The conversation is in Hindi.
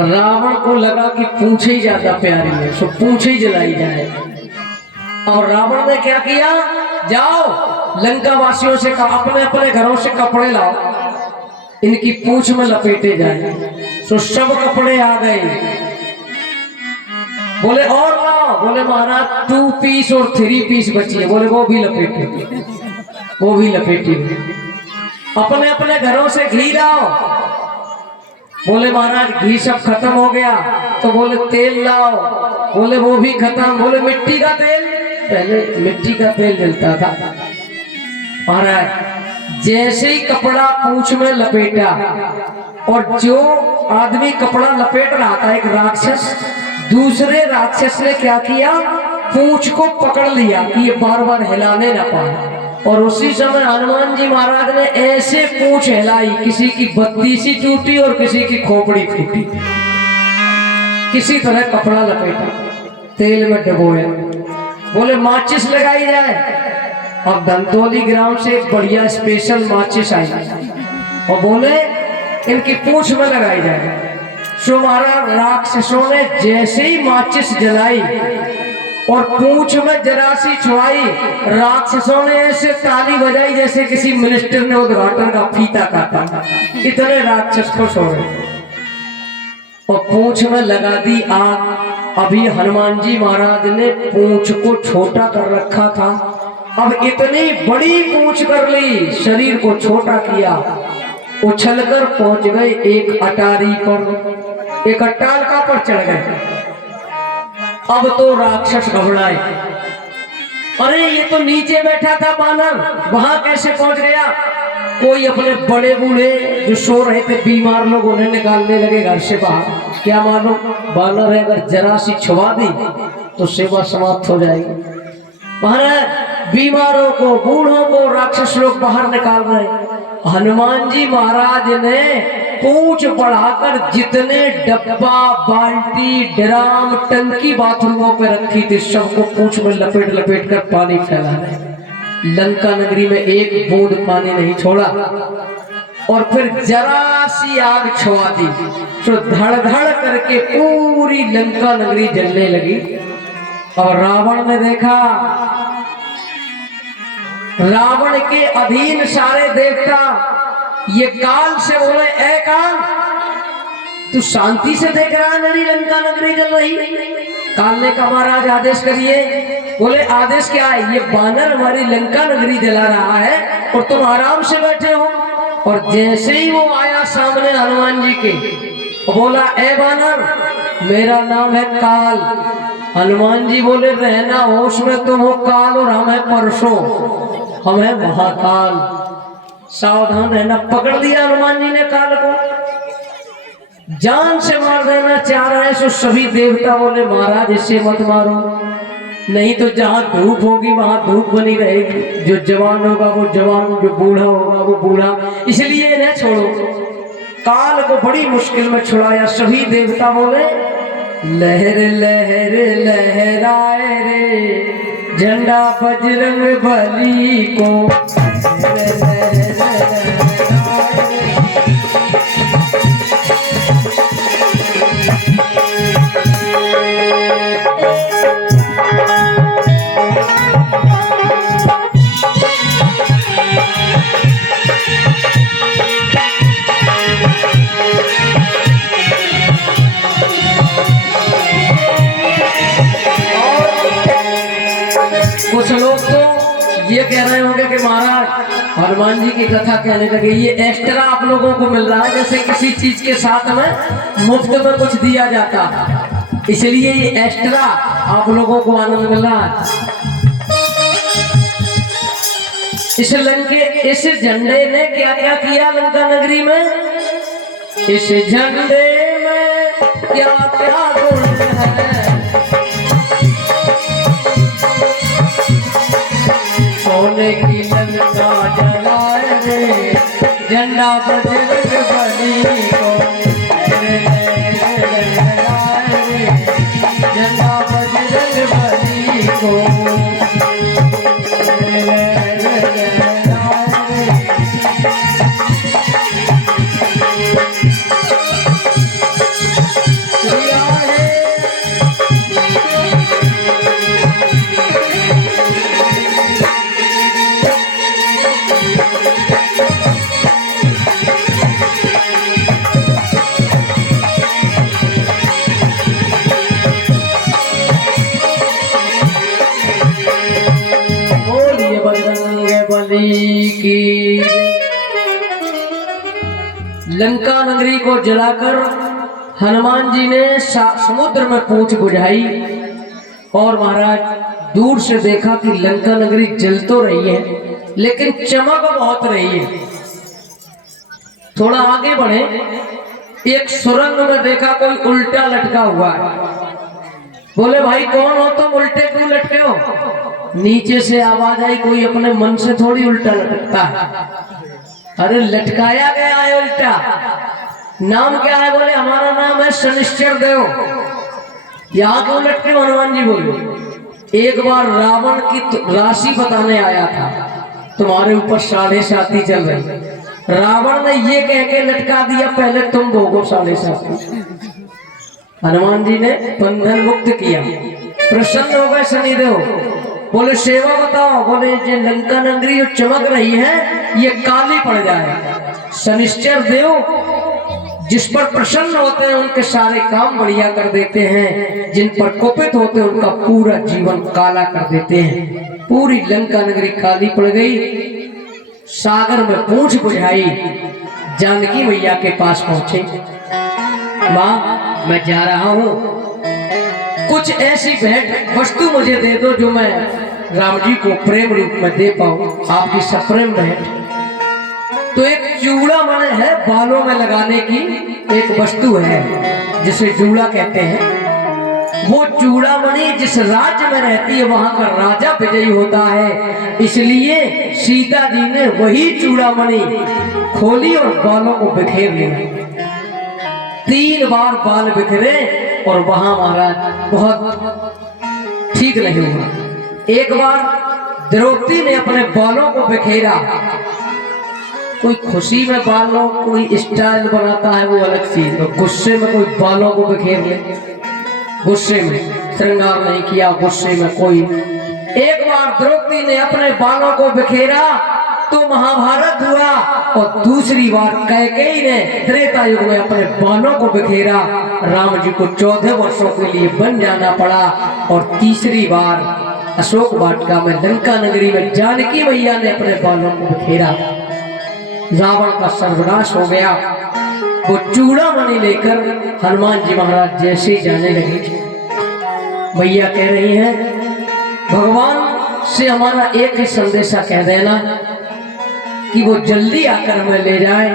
रावण को लगा कि पूंछ ही ज्यादा प्यारी है, सो पूंछ ही जलाई जाए। और रावण ने क्या किया, जाओ लंका वासियों से कहा अपने अपने घरों से कपड़े लाओ, इनकी पूंछ में लपेटे जाए। तो सब कपड़े आ गए। बोले और लाओ, बोले महाराज 2 पीस और 3 पीस बची है, बोले वो भी लपेटे, वो भी लपेटी। अपने अपने घरों से घी लाओ, बोले महाराज घी सब खत्म हो गया। तो बोले तेल लाओ, बोले वो भी खत्म। बोले मिट्टी का तेल, पहले मिट्टी का तेल जलता था। महाराज जैसे ही कपड़ा पूंछ में लपेटा, और जो आदमी कपड़ा लपेट रहा था एक राक्षस, दूसरे राक्षस ने क्या किया, पूंछ को पकड़ लिया कि ये बार बार हिलाने ना पाए। और उसी समय हनुमान जी महाराज ने ऐसे पूंछ हिलाई, किसी की बत्तीसी टूटी और किसी की खोपड़ी फूटी। किसी तरह कपड़ा लपेटा, तेल में डुबोया। बोले माचिस लगाई जाए। अब धंतोली ग्राम से एक बढ़िया स्पेशल माचिस आई और बोले इनकी पूंछ में लगाई जाए। सो महाराज राक्षसों ने जैसे ही माचिस जलाई और पूंछ में जरा सी छुआई, राक्षसों ने ऐसे ताली बजाई जैसे किसी मिनिस्टर ने उद्घाटन का फीता काटा। इतने राक्षस खुश हो गए और पूंछ में लगा दी आग। अभी हनुमान जी महाराज ने पूंछ को छोटा कर रखा था, अब इतनी बड़ी पूंछ कर ली, शरीर को छोटा किया। उछलकर पहुंच गए एक अटारी पर, एक अट्टालका पर चढ़ गए। अब तो राक्षस घबराए, अरे ये तो नीचे बैठा था बानर, वहां कैसे पहुंच गया। कोई अपने बड़े बूढ़े जो सो रहे थे बीमार लोग, उन्हें निकालने लगे घर से बाहर। क्या मालूम बानर है, अगर जरा सी छुआ दी तो सेवा समाप्त हो जाएगी। महाराज बीमारों को, बूढ़ों को राक्षस लोग बाहर निकाल रहे। हनुमान जी महाराज ने पूंछ बढ़ाकर जितने डब्बा, बाल्टी, ड्राम, टंकी बाथरूमों पे रखी थी, सबको पूंछ में लपेट लपेट कर पानी फैला रहे। लंका नगरी में एक बूंद पानी नहीं छोड़ा। और फिर जरा सी आग छुआ दी तो धड़ धड़ करके पूरी लंका नगरी जलने लगी। और रावण ने देखा, रावण के अधीन सारे देवता ये काल से बोले, ए काल तू शांति से देख रहा है मेरी लंका नगरी जल रही। काल ने कहा महाराज आदेश करिए। बोले आदेश क्या है, ये बानर हमारी लंका नगरी जला रहा है और तुम आराम से बैठे हो। और जैसे ही वो आया सामने हनुमान जी के, बोला ए बानर मेरा नाम है काल। हनुमान जी बोले रहना होश में, तुम हो काल और हम है परसों, हम है महाकाल, सावधान रहना। पकड़ लिया हनुमान जी ने काल को, जान से मार देना चाह रहे। सो सभी देवता बोले महाराज इससे मत मारो, नहीं तो जहां धूप होगी वहां धूप बनी रहेगी। जो जवान होगा वो जवान, जो बूढ़ा होगा वो बूढ़ा, इसलिए इन्हें छोड़ो। काल को बड़ी मुश्किल में छुड़ाया। सभी देवता बोले लहर लहर लहराए रे झंडा बजरंग बली को। कुछ लोग तो ये कह रहे होंगे कि महाराज हनुमान जी की कथा कहने लगे, ये एक्स्ट्रा आप लोगों को मिल रहा है, जैसे किसी चीज के साथ में मुफ्त में कुछ दिया जाता, इसलिए ये एक्स्ट्रा आप लोगों को आनंद मिल रहा है। इस झंडे ने क्या क्या किया लंका नगरी में, इस झंडे में क्या क्या गुण है। सोने की लंका जलाए रे झंडा बजरंग बली को। झंडा बजरंग बली को। लंका नगरी को जलाकर हनुमान जी ने समुद्र में पूंछ बुझाई और महाराज दूर से देखा कि लंका नगरी जल तो रही है लेकिन चमक बहुत रही है। थोड़ा आगे बढ़े, एक सुरंग में देखा कोई उल्टा लटका हुआ है। बोले भाई कौन हो तुम, उल्टे क्यों लटके हो? नीचे से आवाज आई, कोई अपने मन से थोड़ी उल्टा लटकता है, अरे लटकाया गया है उल्टा। नाम क्या है? बोले हमारा नाम है शनिश्चर देव। यहाँ क्यों लटके हो? हनुमान जी बोले एक बार रावण की राशि बताने आया था, तुम्हारे ऊपर 7.5 चल रही। रावण ने ये कह के लटका दिया, पहले तुम भोगो 7.5। हनुमान जी ने बंधन मुक्त किया, प्रसन्न हो गए शनिदेव। बोले सेवा बताओ। बोले ये लंका नगरी जो चमक रही है ये काली पड़ जाए। शनिश्चर देव जिस पर प्रसन्न होते हैं उनके सारे काम बढ़िया कर देते हैं, जिन पर कोपित होते हैं उनका पूरा जीवन काला कर देते हैं। पूरी लंका नगरी काली पड़ गई। सागर में पूंछ बुझाई, जानकी मैया के पास पहुंचे। माँ मैं जा रहा हूँ, कुछ ऐसी भेंट वस्तु मुझे दे दो जो मैं राम जी को प्रेम रूप में दे पाऊं, आपकी सप्रेम भेंट। तो एक चूड़ा मणि है, बालों में लगाने की एक वस्तु है जिसे चूड़ा कहते हैं। वो चूड़ामणि जिस राज्य में रहती है वहां का राजा विजयी होता है, इसलिए सीता जी ने वही चूड़ामणि खोली और बालों को बिखेर लिया। 3 बार बाल बिखरे और वहां महाराज बहुत ठीक नहीं हुआ। एक बार द्रौपदी ने अपने बालों को बिखेरा। कोई खुशी में बालों कोई स्टाइल बनाता है वो अलग चीज, तो गुस्से में कोई बालों को बिखेर ले, गुस्से में श्रृंगार नहीं किया, गुस्से में कोई। एक बार द्रौपदी ने अपने बालों को बिखेरा तो महाभारत हुआ, और दूसरी बार कैकेयी ने त्रेता युग में अपने बालों को बिखेरा, राम जी को 14 वर्षों के लिए बन जाना पड़ा। और तीसरी बार अशोक वाटिका में लंका नगरी में जानकी मैया ने अपने बालों को बिखेरा। रावण का सर्वनाश हो गया। वो चूड़ामणि लेकर हनुमान जी महाराज जैसे ही जाने लगे, मैया कह रही हैं भगवान से हमारा एक ही संदेशा कह देना कि वो जल्दी आकर हमें ले जाए।